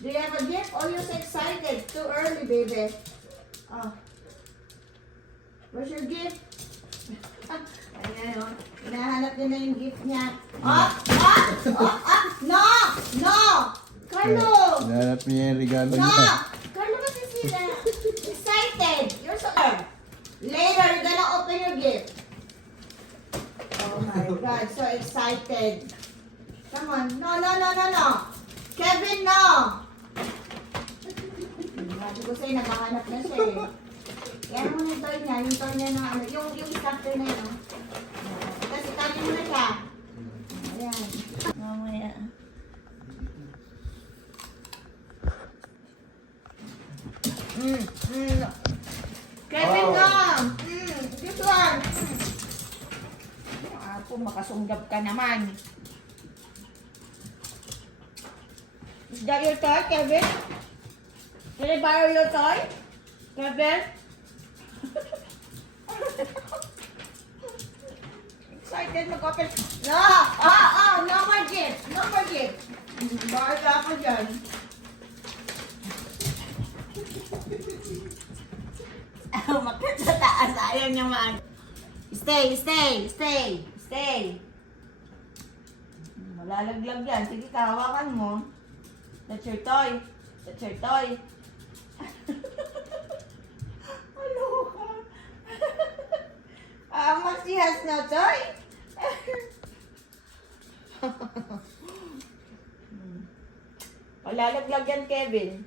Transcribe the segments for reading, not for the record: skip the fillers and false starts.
Do you have a gift? Oh, you're so excited. Too early, baby. Oh. Where's your gift? Ayan, oh. Hinahanap niya na yung gift niya. No! No! Carlo! Hinahanap niya yung regalo No! niya. Carlo, what is it? Excited. You're so... Later, you're gonna open your gift. Oh my God, so excited. Come on. No, no, no, no, no. Kevin, no! Sabi ko sa'yo, nakahanap na siya eh. Yan mo na yung toy niya. Yung toy niya na ano. Yung starter na yun. Kasi tayo mo na siya. Ayan. Mamaya. Kevin, Oh. come! This one! Apo, makasunggab ka naman. Is that your toy, Kevin? Can I borrow your toy? Kevin? Excited mag-open. No! No more gift! No more gift! Bakit ako dyan? Umakit sa taas. Ayaw niya mag... Stay, stay, stay, stay. Malalaglag yan. Sige, kahawakan mo. That's your toy. That's your toy. Ano ka? Maxi has no toy. Malalaglag yan, Kevin.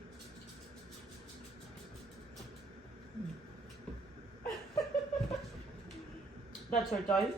That's your toy?